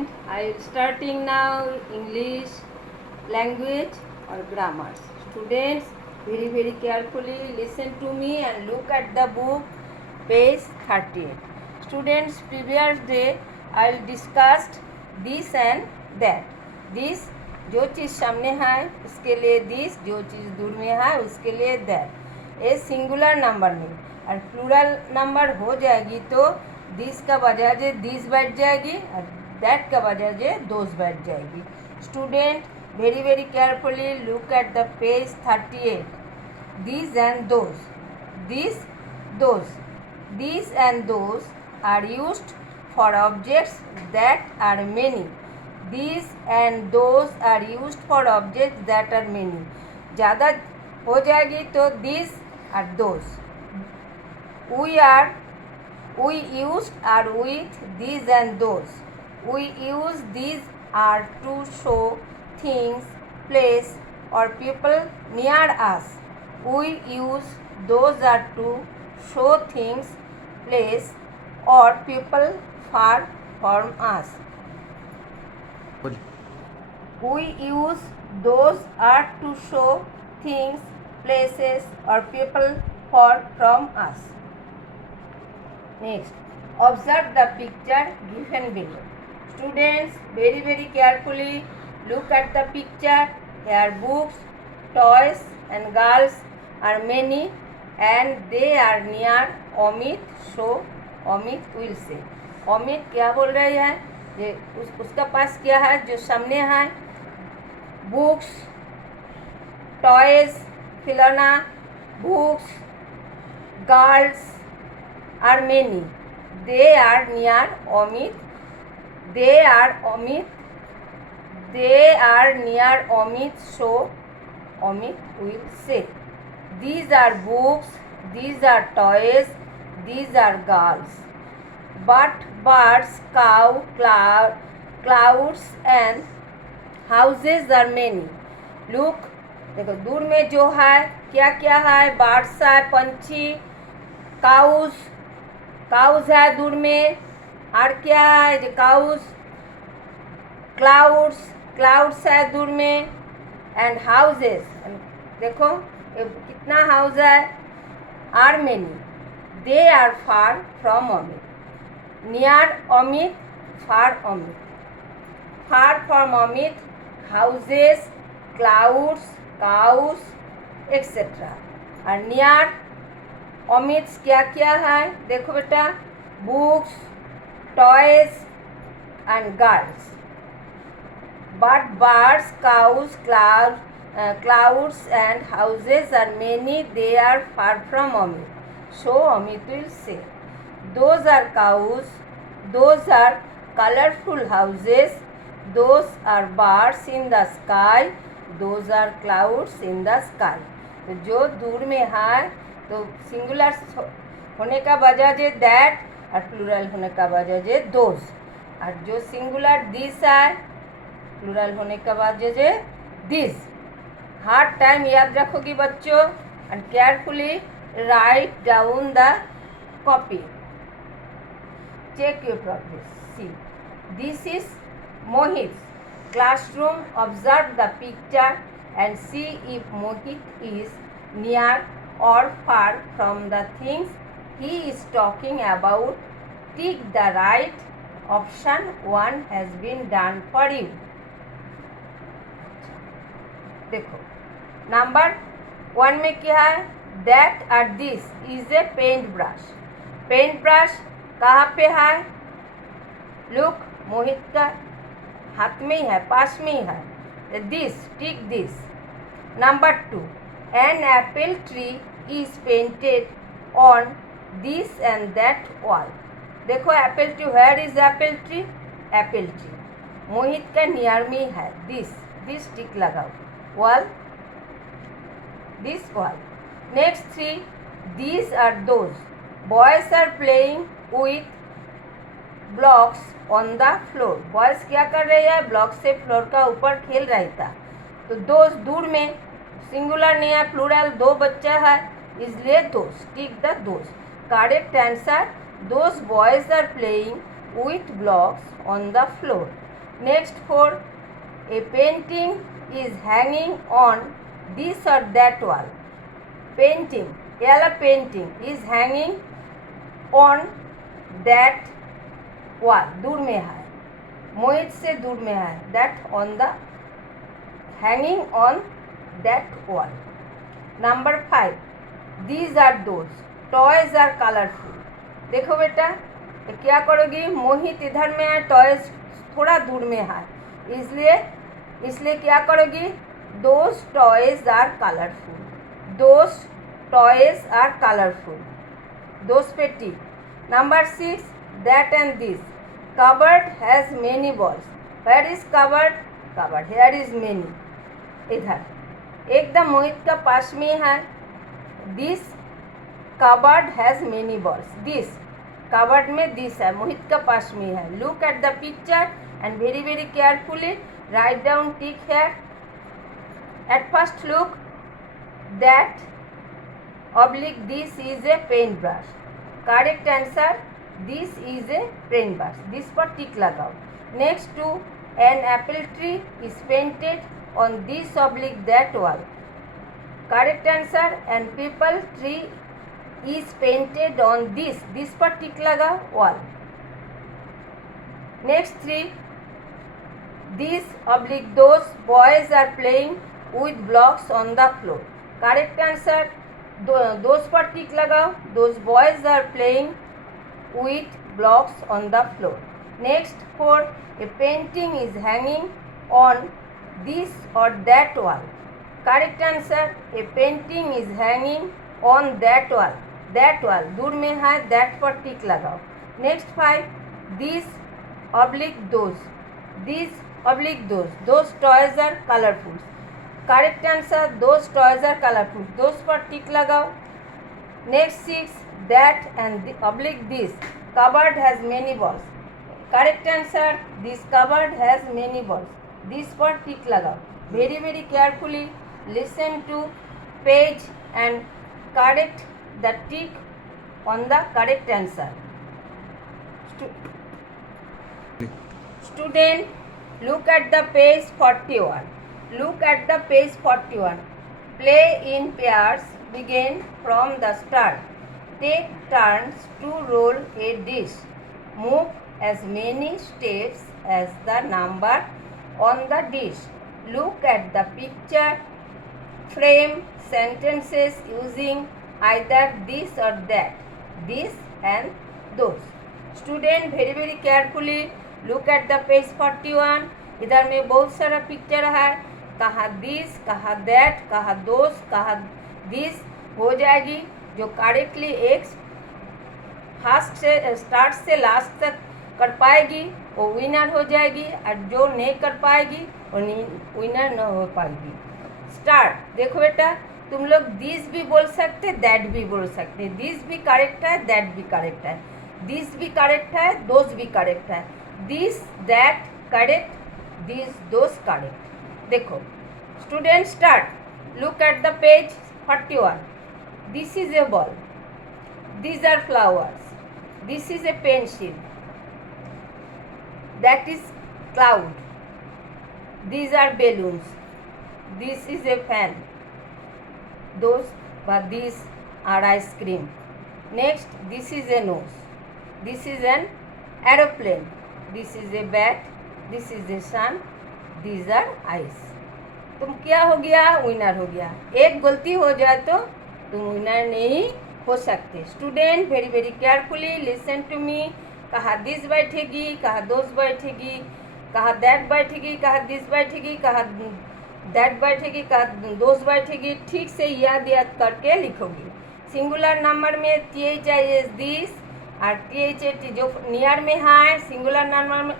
student, I am starting now English language or grammars. Students, very carefully listen to me and look at the book, page 38. Students, previous day I discussed this and that. This जो चीज़ सामने है उसके लिए this, जो चीज़ दूर में है उसके लिए दैट. ये सिंगुलर नंबर में और प्लूरल नंबर हो जाएगी तो दिस का बजाय जे दिस बैठ जाएगी और दैट का बजाय जे दोज बैठ जाएगी. Student, very carefully look at the page 38. These and those. These, those. These and those are used for objects that are many. These and those are used for objects that are many. ज़्यादा हो जाएगी तो this और those. We used are with these and those. We use these are to show things, place or people near us. We use those are to show things, place or people far from us. We use those are to show things, places or people far from us. Next, observe the picture given below. Students, very carefully look at the picture. Here books, toys and girls are many and they are near Amit. So Amit will say. Amit क्या बोल रही है? ये उसका पास क्या है जो सामने है? बुक्स, टॉयज खिलौना, books, girls are many. They are near Amit. They are Amit. They are near Amit. So Amit will say. These are books. These are toys. These are girls. But birds, cow, clouds and houses are many. Look, देखो दूर में जो है क्या क्या है? Birds है, पंछी, काउस है दूर में, और क्या है जो काउस, क्लाउड्स है दूर में, एंड हाउसेस. देखो कितना हाउस है? Are many. They are far from Amit. Near Amit, far Amit. Far from Amit, houses, clouds, cows etcetera. और नियर अमित क्या क्या है? देखो बेटा, books, toys and girls. But birds, cows, clouds and houses are many. They are far from Amit. So Amit will say, those are cows, those are colorful houses, those are birds in the sky, those are clouds in the sky. तो जो दूर में है तो singular होने का वजह जे that और प्लूरल होने का वजह जे दोज. और जो सिंगुलर दिस है प्लूरल होने का वजह जे दिस. हर टाइम याद रखोगी बच्चों and carefully write down the copy. Check your progress. See, this is Mohit's classroom. Observe the picture and see if Mohit is near or far from the things he is talking about. Tick the right option. One has been done for you. देखो number 1 में क्या है? That or this is a paint brush. Paint brush कहाँ पे है? Look, मोहित का हाथ में ही है, पास में ही है. This, tick this. Number 2, an apple tree is painted on this and that wall. देखो apple tree, where is apple tree? Apple tree Mohit का नियर में है. दिस टिक लगाओ. Wall, this wall. Next 3, these are those. Boys are playing with blocks on the floor. Boys क्या कर रहे हैं? Block से फ्लोर का ऊपर खेल रहा था. तो दोस्त दूर में सिंगुलर नहीं है, प्लूरल, दो बच्चा है इसलिए दोस्त. Tick the those. Correct answer, those boys are playing with blocks on the floor. Next 4, a painting is hanging on this or that wall. Painting, yala painting is hanging on that wall. दूर में है, मोहित से दूर में है. That on the hanging on that wall. Number 5, these are those. Toys are colorful. देखो बेटा, क्या करोगी? मोहित इधर में है, टॉयज थोड़ा दूर में है, इसलिए क्या करोगी? Those toys are colorful. Those toys are colorful. Those पे टिक. Number 6, that and this. Cupboard has many balls. Where is cupboard? Cupboard. Here is many. इधर एकदम मोहित का पास में है. This cupboard has many balls. This cupboard में this है, मोहित का पास में है. Look at the picture and very very carefully write down tick here. At first look, that oblique this is a paintbrush. Correct answer, this is a paintbrush. This पर tick लगाओ. Next to, an apple tree is painted on this oblique that wall. Correct answer, and people tree is painted on this पर tick लगाओ, wall. Next 3, these oblique those boys are playing with blocks on the floor. Correct answer, those पर tick लगाओ. Those boys are playing with blocks on the floor. Next 4, a painting is hanging on this or that wall. Correct answer, a painting is hanging on that wall. That wall दूर में है, that पर tick लगाओ. Next 5, these oblique those. These oblique those toys are colorful. Correct answer, those toys are colorful. Those पर tick लगाओ. Next 6, that and the oblique this. Cupboard has many balls. Correct answer, this cupboard has many balls. This पर tick लगाओ. Very very carefully listen to page and correct the tick on the correct answer. Student, look at the page 41. Look at the page 41. Play in pairs, begin from the start. Take turns to roll a dish. Move as many steps as the number on the dish. Look at the picture. Frame sentences using either this or that, this and those. Student, very very carefully look at the page 41. इधर में बहुत सारा picture है. कहाँ this, कहाँ that, कहाँ दोस, कहाँ this हो जाएगी. जो करेक्टली एक फर्स्ट से स्टार्ट से लास्ट तक कर पाएगी वो विनर हो जाएगी, और जो नहीं कर पाएगी वो विनर न हो पाएगी. स्टार्ट. देखो बेटा, तुम लोग दिस भी बोल सकते, दैट भी बोल सकते. दिस भी करेक्ट है, दैट भी करेक्ट है, दिस भी करेक्ट है, दोस भी करेक्ट है. This that correct, this those correct. देखो student, start. Look at the page 41. This is a ball, these are flowers, this is a pencil, that is cloud, these are balloons, this is a fan, those but these are ice cream. Next, this is a nose, this is an aeroplane, this is a bat, this is a sun, these are eyes. तुम क्या हो गया? Winner हो गया. एक गलती हो जाए तो तुम विनर नहीं हो सकते. Student, very very carefully listen to me. कहाँ दिस बैठेगी, कहाँ दोस बैठेगी, कहाँ दैट बैठेगी, कहाँ दिस बैठेगी, कहाँ दैट बैठेगी, कहाँ दोस बैठेगी. ठीक से याद करके लिखोगी. सिंगुलर नंबर में THIS दिस और THAT जो नियर में है. सिंगुलर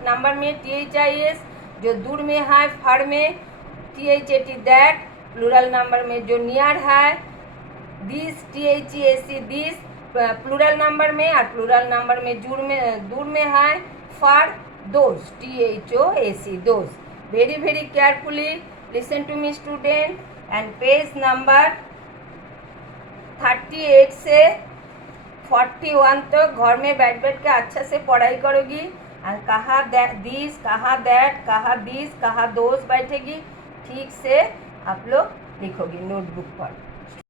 नंबर में THIS, जो दूर में है फर में THAT दैट. प्लूरल नंबर में जो नियर है this THAC this plural number में, और प्लूरल नंबर में दूर में है for those THOAC those. Very very carefully listen to me student. And page number 38 से 41 तो घर में बैठ के अच्छा से पढ़ाई करोगी. एंड कहाँ दिस, कहाँ दैट, कहाँ दिस, कहाँ दोस बैठेगी, ठीक से आप लोग लिखोगे नोटबुक पर।